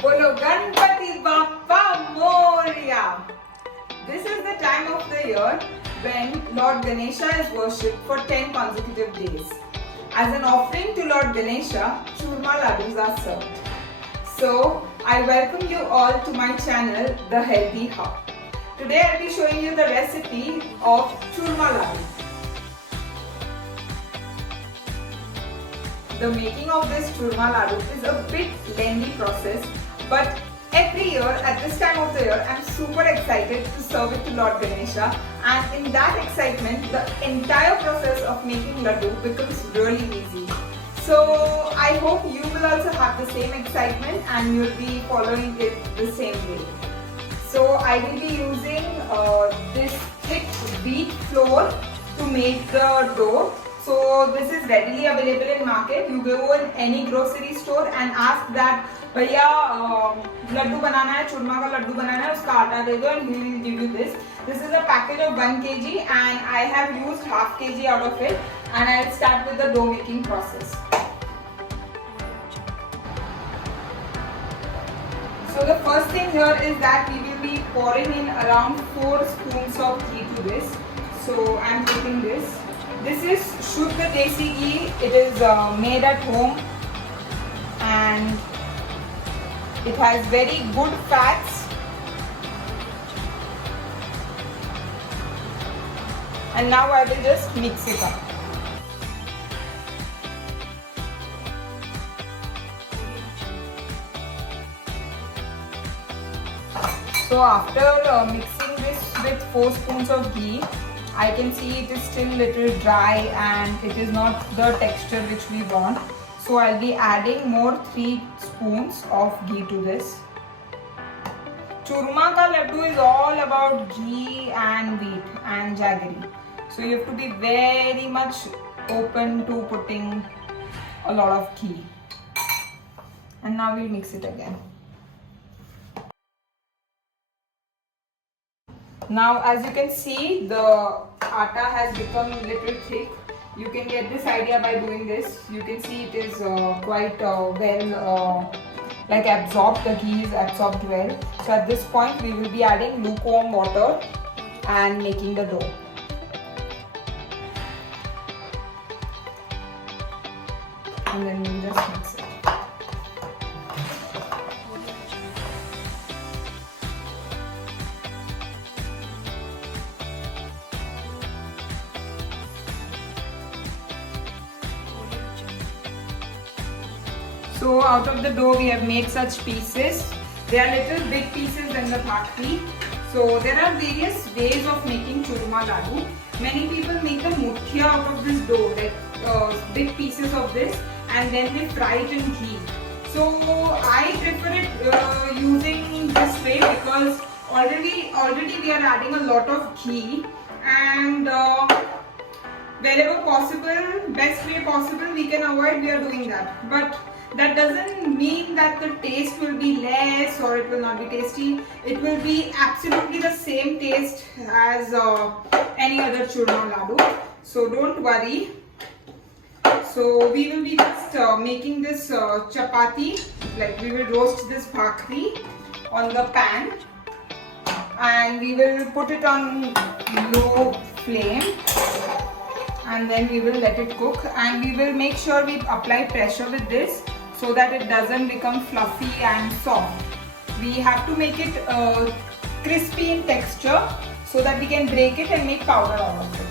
Bolo Ganpati Bappa Moria. This is the time of the year when Lord Ganesha is worshipped for 10 consecutive days. As an offering to Lord Ganesha, Churma laddus are served. So, I welcome you all to my channel, The Healthy Hub. Today I will be showing you the recipe of Churma laddu. The making of this Churma laddu is a bit lengthy process, but every year at this time of the year I am super excited to serve it to Lord Ganesha, and in that excitement the entire process of making laddu becomes really easy. So I hope you will also have the same excitement and you will be following it the same way. So I will be using this thick wheat flour to make the dough. So this is readily available in market. You go in any grocery store and ask that भैया लड्डू बनाना है, चूरमा का लड्डू बनाना है, उसका आटा दे दो, and he will give you this. This is a package of 1 kg and I have used half kg out of it, and I will start with the dough making process. So the first thing here is that we will be pouring in around 4 spoons of ghee to this. So I am putting this. This is Shuddha Desi ghee. It is made at home and it has very good fats. And now I will just mix it up. So after mixing this with 4 spoons of ghee, I can see it is still little dry and it is not the texture which we want. So I'll be adding more 3 spoons of ghee to this. Churma ka laddu is all about ghee and wheat and jaggery. So you have to be very much open to putting a lot of ghee. And now we'll mix it again. Now as you can see, the atta has become a little thick. You can get this idea by doing this. You can see it is quite well like absorbed, the ghee is absorbed well. So at this point we will be adding lukewarm water and making the dough. And then we'll just mix it. So out of the dough we have made such pieces. They are little big pieces than the bhakri. So there are various ways of making churma laddu. Many people make the muthia out of this dough, like big pieces of this, and then they fry it in ghee. So I prefer it using this way because already we are adding a lot of ghee, and wherever possible, best way possible we can avoid, we are doing that. But that doesn't mean that the taste will be less or it will not be tasty. It will be absolutely the same taste as any other churma laddu. So don't worry. So we will be just making this chapati, like we will roast this bhakri on the pan and we will put it on low flame. And then we will let it cook, and we will make sure we apply pressure with this so that it doesn't become fluffy and soft. We have to make it crispy in texture so that we can break it and make powder out of it.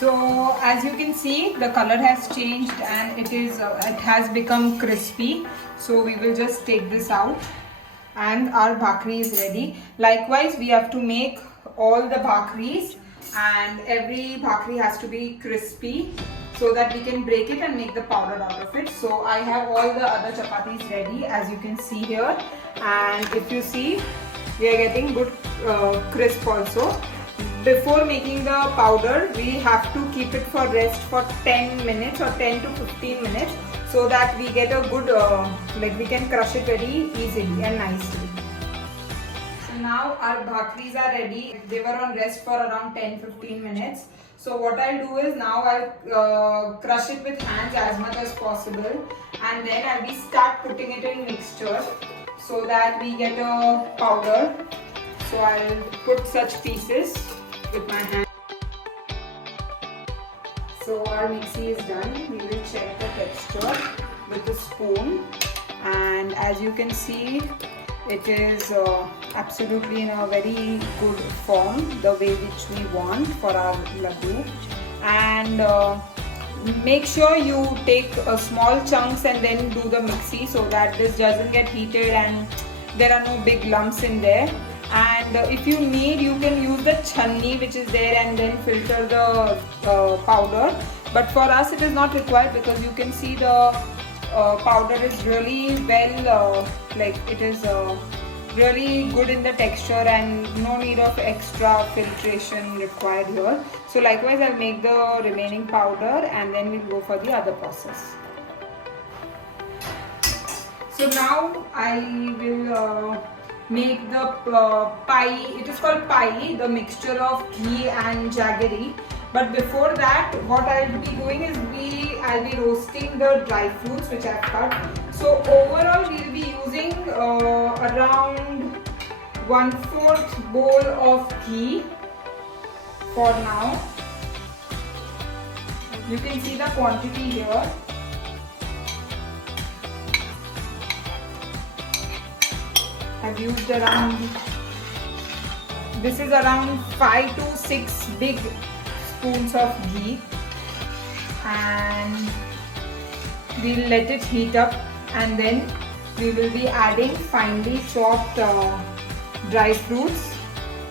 So as you can see, the color has changed and it has become crispy. So we will just take this out. And our bhakri is ready. Likewise, we have to make all the bhakris, and every bhakri has to be crispy so that we can break it and make the powder out of it. So I have all the other chapatis ready, as you can see here, and if you see, we are getting good crisp also. Before making the powder, we have to keep it for rest for 10 minutes or 10 to 15 minutes so that we get a good, like we can crush it very easily and nicely. So now our bhakris are ready. They were on rest for around 10-15 minutes. So what I'll do is now I'll crush it with hands as much as possible, and then I'll be start putting it in mixture so that we get a powder. So I'll put such pieces with my hand. So our mixie is done. We will check the texture with a spoon, and as you can see, it is absolutely in a very good form, the way which we want for our laddu. And make sure you take small chunks and then do the mixie so that this doesn't get heated and there are no big lumps in there. And if you need, you can use the channi which is there and then filter the powder. But for us it is not required, because you can see the powder is really well, like it is really good in the texture, and no need of extra filtration required here. So likewise I'll make the remaining powder and then we'll go for the other process. So now I will make the pie. It is called pie, the mixture of ghee and jaggery. But before that, what I'll be doing is I'll be roasting the dry fruits which I've cut. So overall we'll be using around 1/4 bowl of ghee for now. You can see the quantity here. I've used around, this is around 5 to 6 big spoons of ghee, and we'll let it heat up, and then we will be adding finely chopped dry fruits.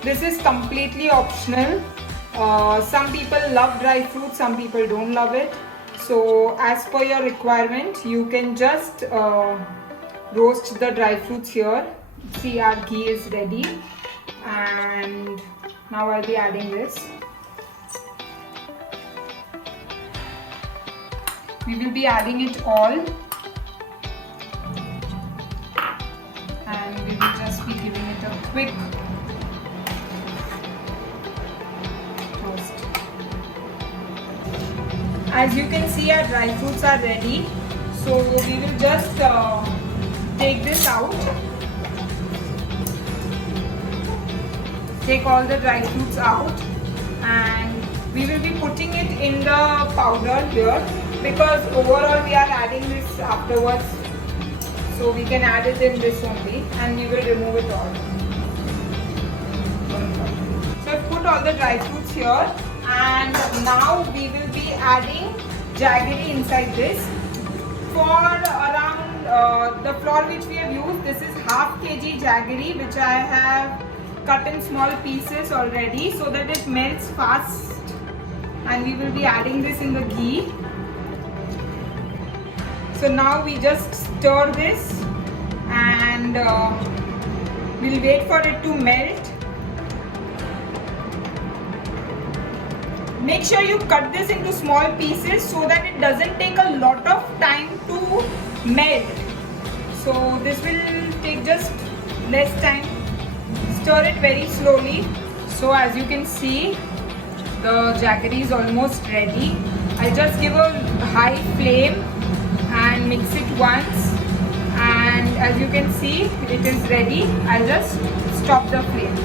This is completely optional. Some people love dry fruits, some people don't love it. So as per your requirement, you can just roast the dry fruits here. See, our ghee is ready, and now I'll be adding this. We will be adding it all, and we will just be giving it a quick toast. As you can see, our dry fruits are ready, so we will just take this out. Take all the dry fruits out, and we will be putting it in the powder here, because overall we are adding this afterwards, so we can add it in this only, and we will remove it all. So I've put all the dry fruits here, and now we will be adding jaggery inside this. For around the flour which we have used, this is half kg jaggery which I have cut in small pieces already so that it melts fast, and we will be adding this in the ghee. So now we just stir this, and we'll wait for it to melt. Make sure you cut this into small pieces so that it doesn't take a lot of time to melt. So this will take just less time. Stir it very slowly. So as you can see, the jaggery is almost ready. I'll just give a high flame and mix it once, and as you can see, it is ready. I'll just stop the flame.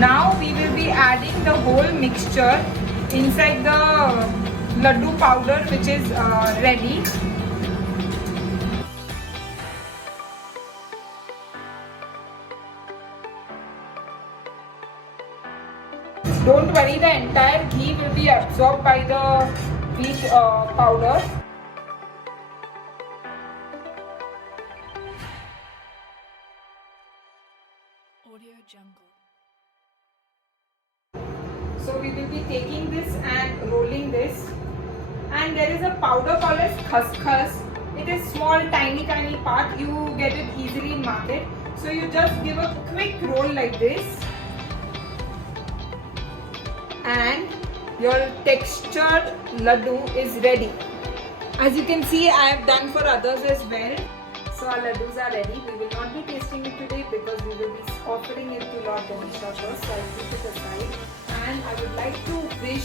Now we will be adding the whole mixture inside the laddu powder which is ready. Don't worry, the entire ghee will be absorbed by the wheat powder. So we will be taking this and rolling this, and there is a powder called as khaskhas. It is small, tiny part. You get it easily in market. So you just give a quick roll like this, and your textured laddu is ready. As you can see, I have done for others as well. So our laddus are ready. We will not be tasting it today because we will be offering it to Lord Ganesh first. So I'll keep it aside. And I would like to wish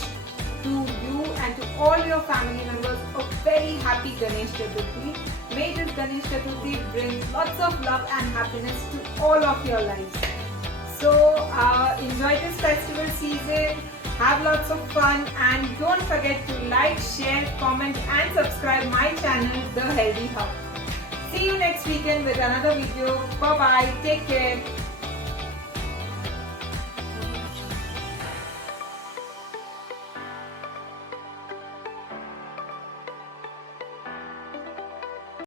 to you and to all your family members a very happy Ganesh Chaturthi. May this Ganesh Chaturthi bring lots of love and happiness to all of your lives. So enjoy this festival season. Have lots of fun and don't forget to like, share, comment and subscribe my channel, The Healthy Hub. See you next weekend with another video. Bye bye. Take care.